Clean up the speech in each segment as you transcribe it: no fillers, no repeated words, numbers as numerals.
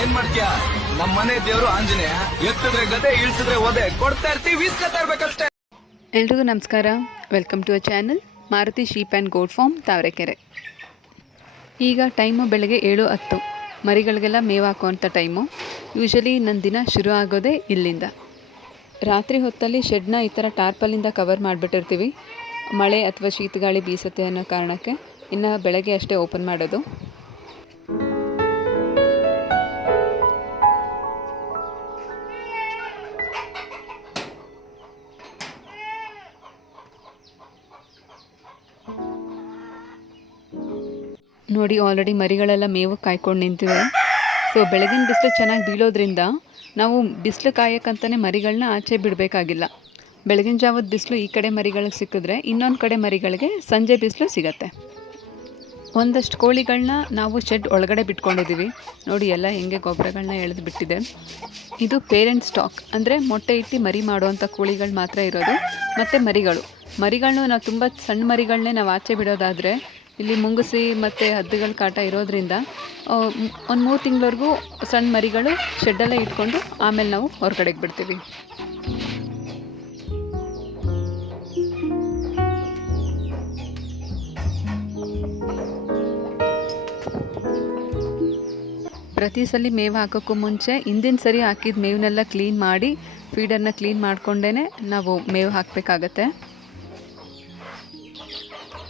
ಏನ್ ಮಾಡ್ತೀಯ? ನಮ್ಮ ಮನೆ ದೇವರು ಆಂಜನೇಯ. ಎತ್ತಿದ್ರೆ ಗದೆ, ಇಳಿಸಿದ್ರೆ ಒದೆ, ಕೊಡ್ತಾ ಇರ್ತೀವಿ, ಇಸ್ಕೊತಾ ಇರ್ಬೇಕಷ್ಟೇ. ಎಲ್ರಿಗೂ ನಮಸ್ಕಾರ. Welcome to a channel Maruti sheep and goat farm Tavarekere. ಈಗ ಟೈಮು ಬೆಳಗ್ಗೆ 7:10. ಮರಿಗಳಿಗೆಲ್ಲ ಮೇವು ಹಾಕುವಂಥ ಟೈಮು. ಯೂಶಲಿ ನನ್ನ ದಿನ ಶುರು ಆಗೋದೇ ಇಲ್ಲಿಂದ. ರಾತ್ರಿ ಹೊತ್ತಲ್ಲಿ ಶೆಡ್ನ ಈ ಥರ ಟಾರ್ಪಲಿಂದ ಕವರ್ ಮಾಡಿಬಿಟ್ಟಿರ್ತೀವಿ. ಮಳೆ ಅಥವಾ ಶೀತಗಾಳಿ ಬೀಸುತ್ತೆ ಅನ್ನೋ ಕಾರಣಕ್ಕೆ. ಇನ್ನು ಬೆಳಗ್ಗೆ ಅಷ್ಟೇ ಓಪನ್ ಮಾಡೋದು. ನೋಡಿ, ಆಲ್ರೆಡಿ ಮರಿಗಳೆಲ್ಲ ಮೇವು ಕಾಯ್ಕೊಂಡು ನಿಂತಿವೆ. ಸೊ ಬೆಳಗಿನ ಬಿಸಿಲು ಚೆನ್ನಾಗಿ ಬೀಳೋದ್ರಿಂದ ನಾವು ಬಿಸಿಲು ಕಾಯೋಕ್ಕಂತಲೇ ಮರಿಗಳನ್ನ ಆಚೆ ಬಿಡಬೇಕಾಗಿಲ್ಲ. ಬೆಳಗಿನ ಜಾವದ ಬಿಸಿಲು ಈ ಕಡೆ ಮರಿಗಳಿಗೆ ಸಿಕ್ಕಿದ್ರೆ ಇನ್ನೊಂದು ಕಡೆ ಮರಿಗಳಿಗೆ ಸಂಜೆ ಬಿಸಿಲು ಸಿಗತ್ತೆ. ಒಂದಷ್ಟು ಕೋಳಿಗಳನ್ನ ನಾವು ಶೆಡ್ ಒಳಗಡೆ ಬಿಟ್ಕೊಂಡಿದ್ದೀವಿ. ನೋಡಿ ಎಲ್ಲ ಹೆಂಗೆ ಗೊಬ್ಬರಗಳನ್ನ ಎಳೆದು ಬಿಟ್ಟಿದೆ. ಇದು ಪೇರೆಂಟ್ ಸ್ಟಾಕ್, ಅಂದರೆ ಮೊಟ್ಟೆ ಇಟ್ಟು ಮರಿ ಮಾಡುವಂಥ ಕೋಳಿಗಳು ಮಾತ್ರ ಇರೋದು. ಮತ್ತು ಮರಿಗಳನ್ನೂ ನಾವು ತುಂಬ ಸಣ್ಣ ಮರಿಗಳನ್ನೇ ನಾವು ಆಚೆ ಬಿಡೋದಾದರೆ ಇಲ್ಲಿ ಮುಂಗುಸಿ ಮತ್ತು ಹದ್ದುಗಳ ಕಾಟ ಇರೋದ್ರಿಂದ ಒಂದು 3 ತಿಂಗಳವರೆಗೂ ಸಣ್ಣ ಮರಿಗಳು ಶೆಡ್ಡಲ್ಲೇ ಇಟ್ಕೊಂಡು ಆಮೇಲೆ ನಾವು ಹೊರಗಡೆಗೆ ಬಿಡ್ತೀವಿ. ಪ್ರತಿ ಸಲ ಮೇವು ಹಾಕೋಕ್ಕೂ ಮುಂಚೆ ಹಿಂದಿನ ಸರಿ ಹಾಕಿದ ಮೇವನ್ನೆಲ್ಲ ಕ್ಲೀನ್ ಮಾಡಿ ಫೀಡರ್ನ ಕ್ಲೀನ್ ಮಾಡಿಕೊಂಡೇ ನಾವು ಮೇವು ಹಾಕಬೇಕಾಗತ್ತೆ.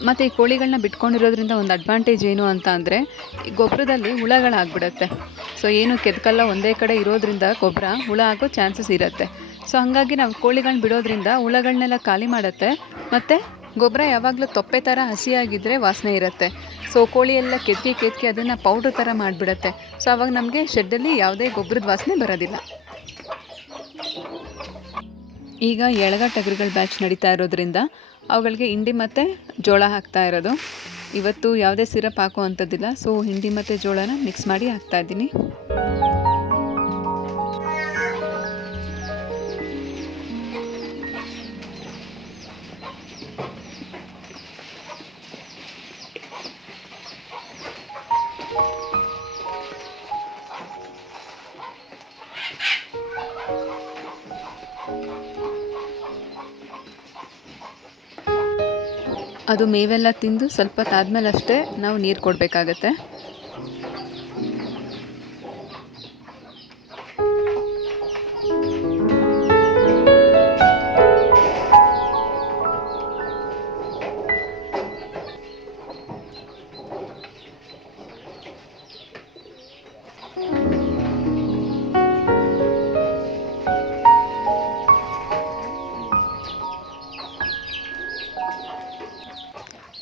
ಮತ್ತು ಈ ಕೋಳಿಗಳನ್ನ ಬಿಟ್ಕೊಂಡಿರೋದ್ರಿಂದ ಒಂದು ಅಡ್ವಾಂಟೇಜ್ ಏನು ಅಂತ ಅಂದರೆ ಗೊಬ್ಬರದಲ್ಲಿ ಹುಳಗಳಾಗ್ಬಿಡುತ್ತೆ. ಸೊ ಏನು ಕೆದಕಲ್ಲ, ಒಂದೇ ಕಡೆ ಇರೋದ್ರಿಂದ ಗೊಬ್ಬರ ಹುಳ ಆಗೋ ಚಾನ್ಸಸ್ ಇರುತ್ತೆ. ಸೊ ಹಾಗಾಗಿ ನಾವು ಕೋಳಿಗಳನ್ನ ಬಿಡೋದ್ರಿಂದ ಹುಳಗಳನ್ನೆಲ್ಲ ಖಾಲಿ ಮಾಡುತ್ತೆ. ಮತ್ತು ಗೊಬ್ಬರ ಯಾವಾಗಲೂ ತೊಪ್ಪೆ ಥರ ಹಸಿಯಾಗಿದ್ದರೆ ವಾಸನೆ ಇರುತ್ತೆ. ಸೊ ಕೋಳಿ ಎಲ್ಲ ಕೆದಕಿ ಅದನ್ನು ಪೌಡ್ರ್ ಥರ ಮಾಡಿಬಿಡುತ್ತೆ. ಸೊ ಆವಾಗ ನಮಗೆ ಶೆಡ್ಡಲ್ಲಿ ಯಾವುದೇ ಗೊಬ್ಬರದ ವಾಸನೆ ಬರೋದಿಲ್ಲ. ಈಗ ಎಳಗ ಟಗರುಗಳ ಬ್ಯಾಚ್ ನಡೀತಾ ಇರೋದ್ರಿಂದ ಅವುಗಳಿಗೆ ಹಿಂಡಿ ಮತ್ತು ಜೋಳ ಹಾಕ್ತಾ ಇರೋದು. ಇವತ್ತು ಯಾವುದೇ ಸಿರಪ್ ಹಾಕೋ ಅಂಥದ್ದಿಲ್ಲ. ಸೊ ಹಿಂಡಿ ಮತ್ತು ಜೋಳನ ಮಿಕ್ಸ್ ಮಾಡಿ ಹಾಕ್ತಾಯಿದ್ದೀನಿ. ಅದು ಮೇವೆಲ್ಲ ತಿಂದು ಸ್ವಲ್ಪ ತಾದ್ಮೇಲೆ ಅಷ್ಟೇ ನಾವು ನೀರು ಕೊಡಬೇಕಾಗತ್ತೆ.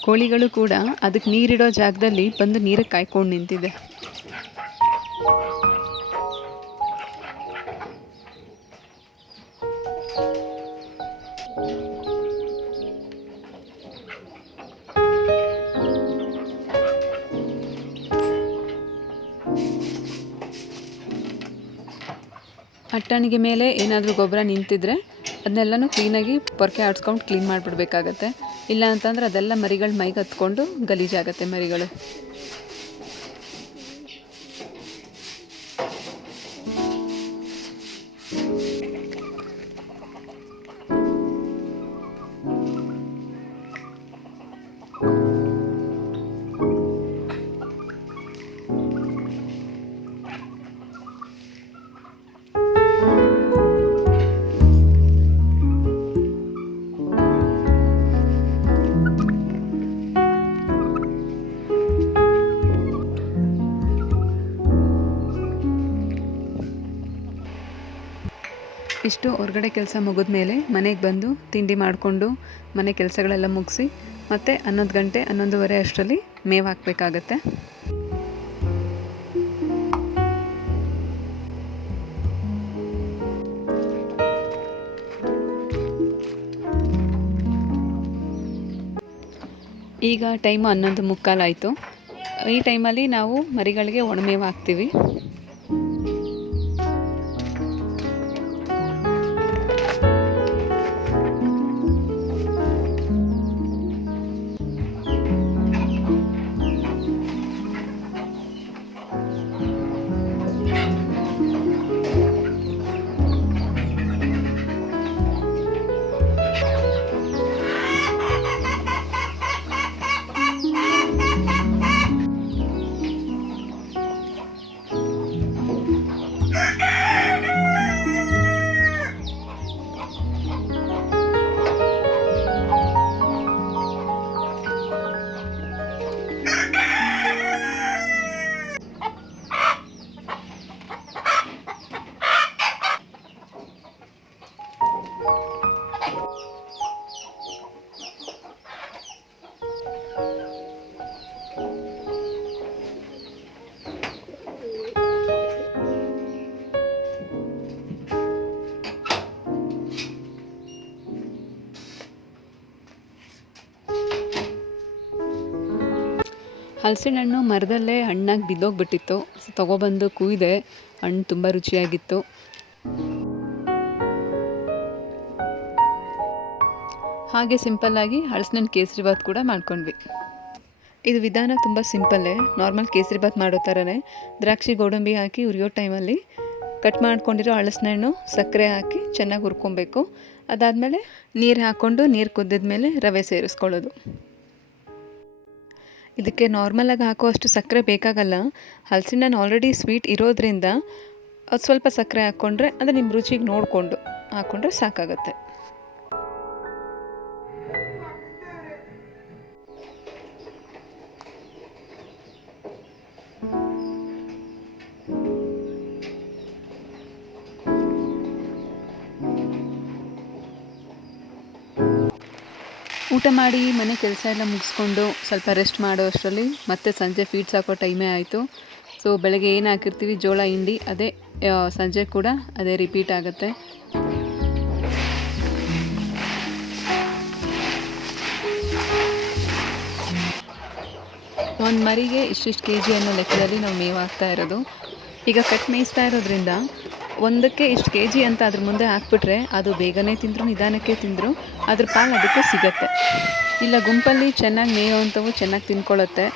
ಕೋಳಿಗಳು ಕೂಡ ಅದಕ್ಕೆ ನೀರಿಡೋ ಜಾಗದಲ್ಲಿ ಬಂದು ನೀರಿಗೆ ಕಾಯ್ಕೊಂಡು ನಿಂತಿದೆ. ಅಟ್ಟಣಿಗೆ ಮೇಲೆ ಏನಾದರೂ ಗೊಬ್ಬರ ನಿಂತಿದ್ರೆ ಅದನ್ನೆಲ್ಲನೂ ಕ್ಲೀನಾಗಿ ಪೊರ್ಕೆ ಆಡಿಸ್ಕೊಂಡು ಕ್ಲೀನ್ ಮಾಡಿಬಿಡ್ಬೇಕಾಗತ್ತೆ. ಇಲ್ಲ ಅಂತಂದರೆ ಅದೆಲ್ಲ ಮರಿಗಳ ಮೈಗೆ ಹತ್ಕೊಂಡು ಗಲೀಜಾಗತ್ತೆ ಮರಿಗಳು. ಇಷ್ಟು ಹೊರಗಡೆ ಕೆಲಸ ಮುಗಿದ ಮೇಲೆ ಮನೆಗೆ ಬಂದು ತಿಂಡಿ ಮಾಡಿಕೊಂಡು ಮನೆ ಕೆಲಸಗಳೆಲ್ಲ ಮುಗಿಸಿ ಮತ್ತು 11 ಗಂಟೆ 11:15 ಅಷ್ಟರಲ್ಲಿ ಮೇವು ಹಾಕಬೇಕಾಗತ್ತೆ. ಈಗ ಟೈಮು 11:45 ಆಯಿತು. ಈ ಟೈಮಲ್ಲಿ ನಾವು ಮರಿಗಳಿಗೆ ಒಣಮೇವು ಹಾಕ್ತೀವಿ. ಹಲಸಿನ ಹಣ್ಣು ಮರದಲ್ಲೇ ಹಣ್ಣಾಗಿ ಬಿದ್ದೋಗ್ಬಿಟ್ಟಿತ್ತು. ತೊಗೊಬಂದು ಕುಯ್ದೆ, ಹಣ್ಣು ತುಂಬ ರುಚಿಯಾಗಿತ್ತು. ಹಾಗೆ ಸಿಂಪಲ್ಲಾಗಿ ಹಲಸಿನ ಕೇಸರಿಬಾತ್ ಕೂಡ ಮಾಡ್ಕೊಂಡ್ವಿ. ಇದು ವಿಧಾನ ತುಂಬ ಸಿಂಪಲ್ಲೇ, ನಾರ್ಮಲ್ ಕೇಸರಿಬಾತ್ ಮಾಡೋ ಥರನೇ. ದ್ರಾಕ್ಷಿ ಗೋಡಂಬಿ ಹಾಕಿ ಹುರಿಯೋ ಟೈಮಲ್ಲಿ ಕಟ್ ಮಾಡ್ಕೊಂಡಿರೋ ಹಲಸಿನ ಹಣ್ಣು ಸಕ್ಕರೆ ಹಾಕಿ ಚೆನ್ನಾಗಿ ಹುರ್ಕೊಬೇಕು. ಅದಾದಮೇಲೆ ನೀರು ಹಾಕ್ಕೊಂಡು ನೀರು ಕುದ್ದಿದ್ಮೇಲೆ ರವೆ ಸೇರಿಸ್ಕೊಳ್ಳೋದು. ಇದಕ್ಕೆ ನಾರ್ಮಲಾಗಿ ಹಾಕುವಷ್ಟು ಸಕ್ಕರೆ ಬೇಕಾಗಲ್ಲ. ಹಲಸಿನ ಹಣ್ಣು ಆಲ್ರೆಡಿ ಸ್ವೀಟ್ ಇರೋದ್ರಿಂದ ಅದು ಸ್ವಲ್ಪ ಸಕ್ಕರೆ ಹಾಕ್ಕೊಂಡ್ರೆ ಅಂದರೆ ನಿಮ್ಮ ರುಚಿಗೆ ನೋಡಿಕೊಂಡು ಹಾಕ್ಕೊಂಡ್ರೆ ಸಾಕಾಗತ್ತೆ. ಊಟ ಮಾಡಿ ಮನೆ ಕೆಲಸ ಎಲ್ಲ ಮುಗಿಸ್ಕೊಂಡು ಸ್ವಲ್ಪ ರೆಸ್ಟ್ ಮಾಡೋ ಅಷ್ಟರಲ್ಲಿ ಮತ್ತೆ ಸಂಜೆ ಫೀಡ್ಸ್ ಹಾಕೋ ಟೈಮೇ ಆಯಿತು. ಸೊ ಬೆಳಗ್ಗೆ ಏನು ಹಾಕಿರ್ತೀವಿ ಜೋಳ ಹಿಂಡಿ, ಅದೇ ಸಂಜೆ ಕೂಡ ಅದೇ ರಿಪೀಟ್ ಆಗುತ್ತೆ. ಒಂದು ಮರಿಗೆ ಇಷ್ಟಿಷ್ಟು kg ಅನ್ನೋ ಲೆಕ್ಕದಲ್ಲಿ ನಾವು ಮೇವು ಹಾಕ್ತಾ ಇರೋದು. ಈಗ ಕಟ್ ಮೇಯಿಸ್ತಾ ಇರೋದ್ರಿಂದ ಒಂದಕ್ಕೆ ಇಷ್ಟು kg ಅಂತ ಅದ್ರ ಮುಂದೆ ಹಾಕ್ಬಿಟ್ರೆ ಅದು ಬೇಗನೆ ತಿಂದರೂ ನಿಧಾನಕ್ಕೆ ತಿಂದರೂ ಅದ್ರ ಪಾಲು ಅದಕ್ಕೆ ಸಿಗತ್ತೆ. ಇಲ್ಲ ಗುಂಪಲ್ಲಿ ಚೆನ್ನಾಗಿ ಮೇಯುವಂಥವು ಚೆನ್ನಾಗಿ ತಿನ್ಕೊಳ್ಳುತ್ತೆ.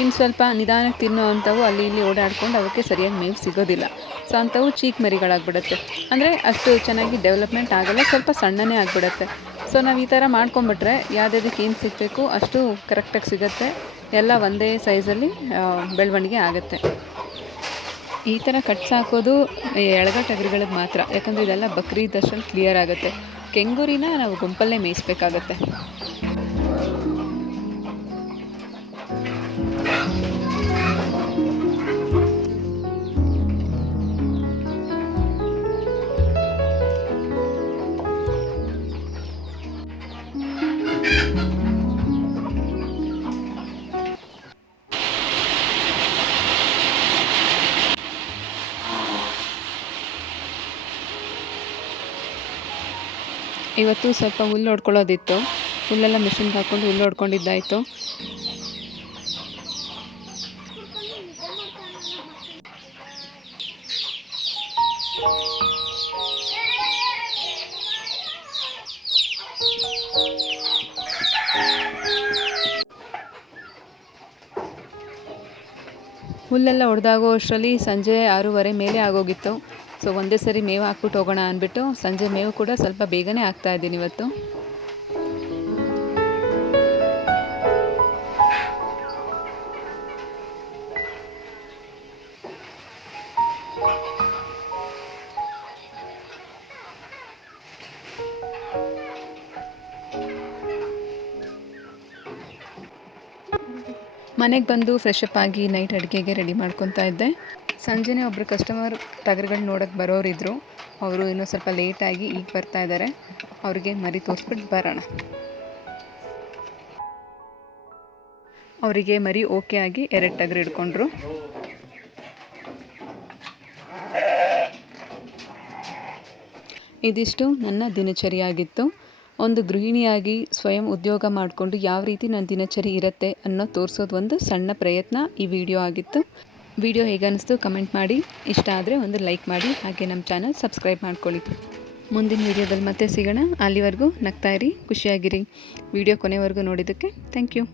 ಇನ್ನು ಸ್ವಲ್ಪ ನಿಧಾನಕ್ಕೆ ತಿನ್ನೋ ಅಂಥವು ಅಲ್ಲಿ ಇಲ್ಲಿ ಓಡಾಡ್ಕೊಂಡು ಅವಕ್ಕೆ ಸರಿಯಾಗಿ ಮೇವು ಸಿಗೋದಿಲ್ಲ. ಸೊ ಅಂಥವು ಚೀಕ್ ಮರಿಗಳಾಗ್ಬಿಡುತ್ತೆ. ಅಂದರೆ ಅಷ್ಟು ಚೆನ್ನಾಗಿ ಡೆವಲಪ್ಮೆಂಟ್ ಆಗೋಲ್ಲ, ಸ್ವಲ್ಪ ಸಣ್ಣನೇ ಆಗಿಬಿಡುತ್ತೆ. ಸೊ ನಾವು ಈ ಥರ ಮಾಡ್ಕೊಂಬಿಟ್ರೆ ಯಾವುದಕ್ಕೆ ಏನು ಸಿಗಬೇಕು ಅಷ್ಟು ಕರೆಕ್ಟಾಗಿ ಸಿಗುತ್ತೆ. ಎಲ್ಲ ಒಂದೇ ಸೈಜಲ್ಲಿ ಬೆಳವಣಿಗೆ ಆಗುತ್ತೆ. ಈ ಥರ ಕಟ್ಸ್ ಹಾಕೋದು ಎಳಗ ಟಗರುಗಳಿಗೆ ಮಾತ್ರ, ಯಾಕಂದರೆ ಇದೆಲ್ಲ ಬಕ್ರೀದ್ ಅಷ್ಟರಲ್ಲಿ ಕ್ಲಿಯರ್ ಆಗುತ್ತೆ. ಕೆಂಗೂರಿನ ನಾವು ಗುಂಪಲ್ಲೇ ಮೇಯಿಸ್ಬೇಕಾಗತ್ತೆ. ಇವತ್ತು ಸ್ವಲ್ಪ ಹುಲ್ಲು ಹೊಡ್ಕೊಳ್ಳೋದಿತ್ತು. ಹುಲ್ಲೆಲ್ಲ ಮಿಷಿನ್ಗೆ ಹಾಕ್ಕೊಂಡು ಹುಲ್ಲು ಹೊಡ್ಕೊಂಡಿದ್ದಾಯಿತು. ಹುಲ್ಲೆಲ್ಲ ಹೊಡೆದಾಗೋ ಅಷ್ಟರಲ್ಲಿ ಸಂಜೆ 6:30 ಮೇಲೆ ಆಗೋಗಿತ್ತು. ಸೊ ಒಂದೇ ಸರಿ ಮೇವು ಹಾಕ್ಬಿಟ್ಟು ಹೋಗೋಣ ಅಂದ್ಬಿಟ್ಟು ಸಂಜೆ ಮೇವು ಕೂಡ ಸ್ವಲ್ಪ ಬೇಗನೆ ಹಾಕ್ತಾಯಿದ್ದೀನಿ ಇವತ್ತು. ಮನೆಗೆ ಬಂದು ಫ್ರೆಶಪ್ ಆಗಿ ನೈಟ್ ಅಡುಗೆಗೆ ರೆಡಿ ಮಾಡ್ಕೊತಾ ಇದ್ದೆ. ಸಂಜೆನೇ ಒಬ್ಬರು ಕಸ್ಟಮರ್ ಟಗರುಗಳು ನೋಡೋಕ್ಕೆ ಬರೋರಿದ್ದರು. ಅವರು ಇನ್ನೂ ಸ್ವಲ್ಪ ಲೇಟಾಗಿ ಈಗ ಬರ್ತಾ ಇದ್ದಾರೆ. ಅವ್ರಿಗೆ ಮರಿ ತೋರಿಸ್ಬಿಟ್ಟು ಬರೋಣ. ಅವರಿಗೆ ಮರಿ ಓಕೆ ಆಗಿ 2 ಟಗರು ಹಿಡ್ಕೊಂಡ್ರು. ಇದಿಷ್ಟು ನನ್ನ ದಿನಚರಿಯಾಗಿತ್ತು. ಒಂದು ಗೃಹಿಣಿಯಾಗಿ ಸ್ವಯಂ ಉದ್ಯೋಗ ಮಾಡಿಕೊಂಡು ಯಾವ ರೀತಿ ನನ್ನ ದಿನಚರಿ ಇರುತ್ತೆ ಅನ್ನೋ ತೋರಿಸೋದು ಒಂದು ಸಣ್ಣ ಪ್ರಯತ್ನ ಈ ವಿಡಿಯೋ ಆಗಿತ್ತು. ವಿಡಿಯೋ ಹೇಗೆ ಅನ್ನಿಸ್ತು ಕಮೆಂಟ್ ಮಾಡಿ. ಇಷ್ಟ ಆದರೆ ಒಂದು ಲೈಕ್ ಮಾಡಿ, ಹಾಗೆ ನಮ್ಮ ಚಾನಲ್ ಸಬ್ಸ್ಕ್ರೈಬ್ ಮಾಡ್ಕೊಳ್ಳಿ. ಮುಂದಿನ ವಿಡಿಯೋದಲ್ಲಿ ಮತ್ತೆ ಸಿಗೋಣ. ಅಲ್ಲಿವರೆಗೂ ನಗ್ತಾ ಇರಿ, ಖುಷಿಯಾಗಿರಿ. ವಿಡಿಯೋ ಕೊನೆವರೆಗೂ ನೋಡಿದ್ದಕ್ಕೆ ಥ್ಯಾಂಕ್ ಯು.